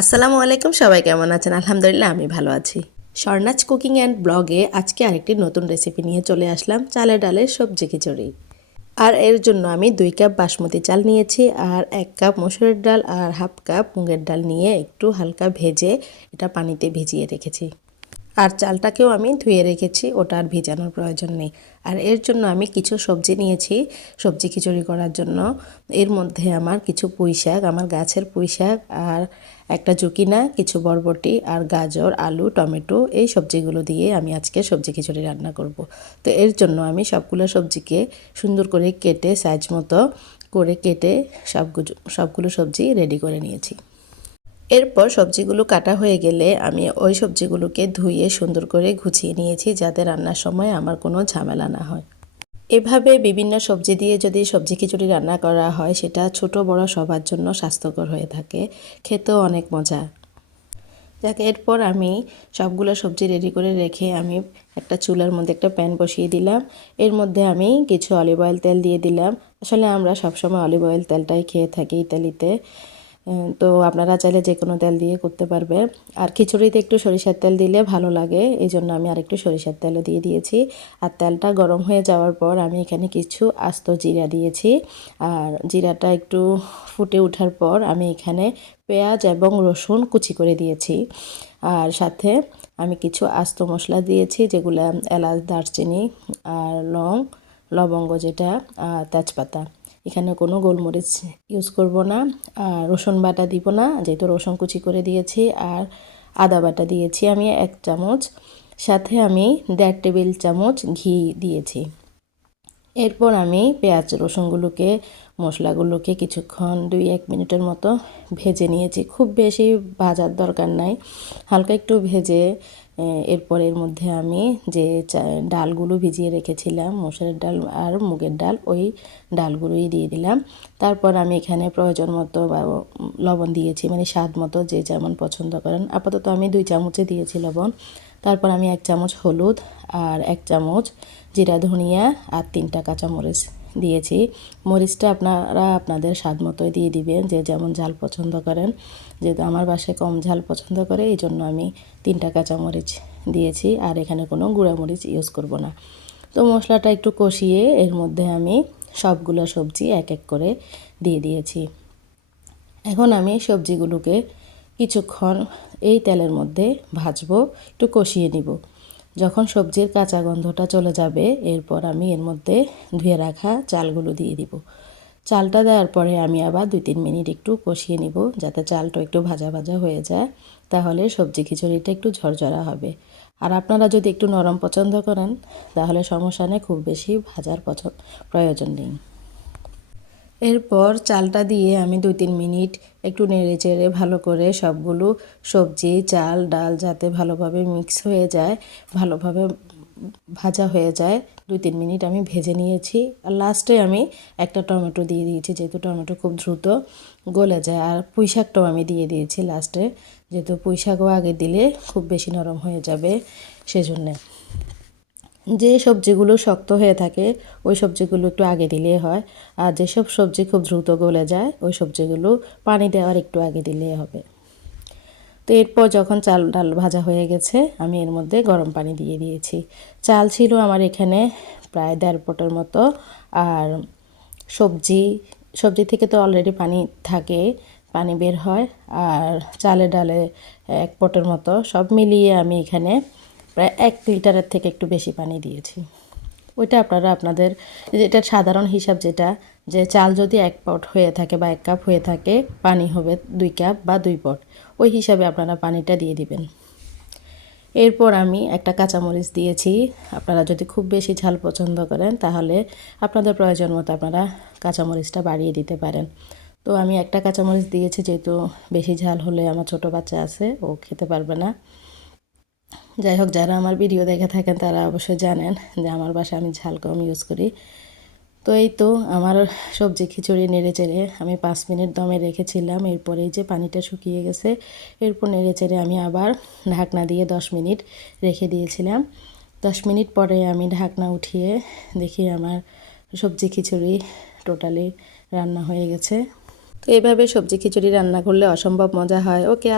আসসালামু আলাইকুম, সবাই কেমন আছেন? আলহামদুলিল্লাহ আমি ভালো আছি। স্বর্ণাজ কুকিং অ্যান্ড ব্লগে আজকে আরেকটি নতুন রেসিপি নিয়ে চলে আসলাম, চালে ডালের সবজি খিচুড়ি। আর এর জন্য আমি 2 কাপ বাসমতি চাল নিয়েছি, আর 1 কাপ মসুরের ডাল আর হাফ কাপ মুগের ডাল নিয়ে একটু হালকা ভেজে এটা পানিতে ভিজিয়ে রেখেছি। আর চালটাকেও আমি ধুয়ে রেখেছি, ওটা আর ভিজানোর প্রয়োজন নেই। আর এর জন্য আমি কিছু সবজি নিয়েছি সবজি খিচুড়ি করার জন্য। এর মধ্যে আমার কিছু পুঁই শাক, আমার গাছের পুঁই শাক, আর একটা জুকিনা, কিছু বরবটি, আর গাজর, আলু, টমেটো, এই সবজিগুলো দিয়ে আমি আজকে সবজি খিচুড়ি রান্না করব। তো এর জন্য আমি সবগুলো সবজিকে সুন্দর করে কেটে সাইজ মতো করে কেটে সবগুলো সবজি রেডি করে নিয়েছি। এরপর সবজিগুলো কাটা হয়ে গেলে আমি ওই সবজিগুলোকে ধুয়ে সুন্দর করে গুছিয়ে নিয়েছি, যাতে রান্নার সময় আমার কোনো ঝামেলা না হয়। এভাবে বিভিন্ন সবজি দিয়ে যদি সবজি খিচুড়ি রান্না করা হয়, সেটা ছোট বড় সবার জন্য স্বাস্থ্যকর হয়ে থাকে, খেতেও অনেক মজা। যাকে এরপর আমি সবগুলো সবজি রেডি করে রেখে আমি একটা চুলার মধ্যে একটা প্যান বসিয়ে দিলাম। এর মধ্যে আমি কিছু অলিভ অয়েল তেল দিয়ে দিলাম। আসলে আমরা সবসময় অলিভ অয়েল তেলটাই খেয়ে থাকি ইতালিতে, তো আপনারা চাইলে যে কোনো তেল দিয়ে করতে পারবে। আর খিচুড়িতে একটু সরিষার তেল দিলে ভালো লাগে, এই জন্য আমি আরেকটু সরিষার তেলও দিয়ে দিয়েছি। আর তেলটা গরম হয়ে যাওয়ার পর আমি এখানে কিছু আস্ত জিরা দিয়েছি। আর জিরাটা একটু ফুটে ওঠার পর আমি এখানে পেঁয়াজ এবং রসুন কুচি করে দিয়েছি। আর সাথে আমি কিছু আস্ত মশলা দিয়েছি, যেগুলো এলাচ, দারচিনি, আর লবঙ্গ যেটা, আর তেজপাতা। এখানে কোনো গোলমরিচ ইউজ করব না, আর রসুন বাটা দিব না, যেহেতু রসুন কুচি করে দিয়েছি। আর আদা বাটা দিয়েছি আমি 1 চামচ, সাথে আমি 1.5 টেবিল চামচ ঘি দিয়েছি। এরপর আমি পেঁয়াজ রসুনগুলোকে, মশলাগুলোকে কিছুক্ষণ 2-1 মিনিটের মতো ভেজে নিয়েছি। খুব বেশি ভাজার দরকার নাই, হালকা একটু ভেজে এরপর এর মধ্যে আমি যে ডালগুলো ভিজিয়ে রেখেছিলাম, মসুরের ডাল আর মুগের ডাল, ওই ডালগুলোই দিয়ে দিলাম। তারপর আমি এখানে প্রয়োজন মতো লবণ দিয়েছি, মানে স্বাদ মতো যে যেমন পছন্দ করেন। আপাতত আমি 2 চামচে দিয়েছি লবণ। তারপর আমি 1 চামচ হলুদ, আর 1 চামচ জিরা ধনিয়া, আর 3টা কাঁচামরিচ দিয়েছি। মরিচটা আপনারা আপনাদের স্বাদ মতোই দিয়ে দিবেন, যে যেমন ঝাল পছন্দ করেন। যেহেতু আমার বাসায় কম ঝাল পছন্দ করে, এই জন্য আমি 3টা কাঁচামরিচ দিয়েছি। আর এখানে কোনো গুঁড়ামরিচ ইউজ করব না। তো মশলাটা একটু কষিয়ে এর মধ্যে আমি সবগুলো সবজি এক এক করে দিয়ে দিয়েছি। এখন আমি সবজিগুলোকে কিছুক্ষণ এই তেলের মধ্যে ভাজবো, একটু কষিয়ে নিব। যখন সবজির কাঁচা গন্ধটা চলে যাবে, এরপর আমি এর মধ্যে ধুয়ে রাখা চালগুলো দিয়ে দিব। চালটা দেওয়ার পরে আমি আবার 2-3 মিনিট একটু কষিয়ে নিব, যাতে চালটা একটু ভাজা ভাজা হয়ে যায়, তাহলে সবজি খিচুড়িটা একটু ঝরঝরা হবে। আর আপনারা যদি একটু নরম পছন্দ করেন, তাহলে সমস্যা নেই, খুব বেশি ভাজার প্রয়োজন নেই। এরপর চালটা দিয়ে আমি 2-3 মিনিট একটু নেড়ে চেড়ে ভালো করে সবগুলো সবজি, চাল, ডাল যাতে ভালোভাবে মিক্স হয়ে যায়, ভালোভাবে ভাজা হয়ে যায়, 2-3 মিনিট আমি ভেজে নিয়েছি। আর লাস্টে আমি একটা টমেটো দিয়ে দিয়েছি, যেহেতু টমেটো খুব দ্রুত গলে যায়। আর পুঁই শাকটাও আমি দিয়ে দিয়েছি লাস্টে, যেহেতু পুঁই শাকও আগে দিলে খুব বেশি নরম হয়ে যাবে, সেজন্যে। যে সবজিগুলো শক্ত হয়ে থাকে ওই সবজিগুলো একটু আগে দিলেই হয়, আর যেসব সবজি খুব দ্রুত গলে যায় ওই সবজিগুলো পানি দেওয়ার একটু আগে দিলেই হবে। তো এরপর যখন চাল ডাল ভাজা হয়ে গেছে, আমি এর মধ্যে গরম পানি দিয়ে দিয়েছি। চাল ছিল আমার এখানে প্রায় 1.5 পটের মতো। আর সবজি সবজি থেকে তো অলরেডি পানি থাকে, পানি বের হয়। আর চালে ডালে 1 পটের মতো, সব মিলিয়ে আমি এখানে প্রায় 1 লিটারের থেকে একটু বেশি পানি দিয়েছি। ওইটা আপনারা আপনাদের, এটা সাধারণ হিসাব, যেটা যে চাল যদি 1 পট হয়ে থাকে বা 1 কাপ হয়ে থাকে, পানি হবে 2 কাপ বা 2 পট, ওই হিসাবে আপনারা পানিটা দিয়ে দিবেন। এরপর আমি একটা কাঁচামরিচ দিয়েছি। আপনারা যদি খুব বেশি ঝাল পছন্দ করেন, তাহলে আপনাদের প্রয়োজন মতো আপনারা কাঁচামরিচটা বাড়িয়ে দিতে পারেন। তো আমি একটা কাঁচামরিচ দিয়েছি, যেহেতু বেশি ঝাল হলে আমার ছোট বাচ্চা আছে, ও খেতে পারবে না। যাই হোক, যারা আমার ভিডিও দেখে থাকেন তারা অবশ্যই জানেন যে আমার বাসায় আমি ঝাল কম ইউজ করি। তো এই তো আমার সবজি খিচুড়ি নেড়ে চেড়ে আমি 5 মিনিট দমে রেখেছিলাম। এরপরে যে পানিটা শুকিয়ে গেছে, এরপর নেড়ে চেড়ে আমি আবার ঢাকনা দিয়ে 10 মিনিট রেখে দিয়েছিলাম। 10 মিনিট পরে আমি ঢাকনা উঠিয়ে দেখি আমার সবজি খিচুড়ি টোটালি রান্না হয়ে গেছে। তো এইভাবে সবজি খিচুড়ি রান্না করলে অসম্ভব মজা হয়। ওকে।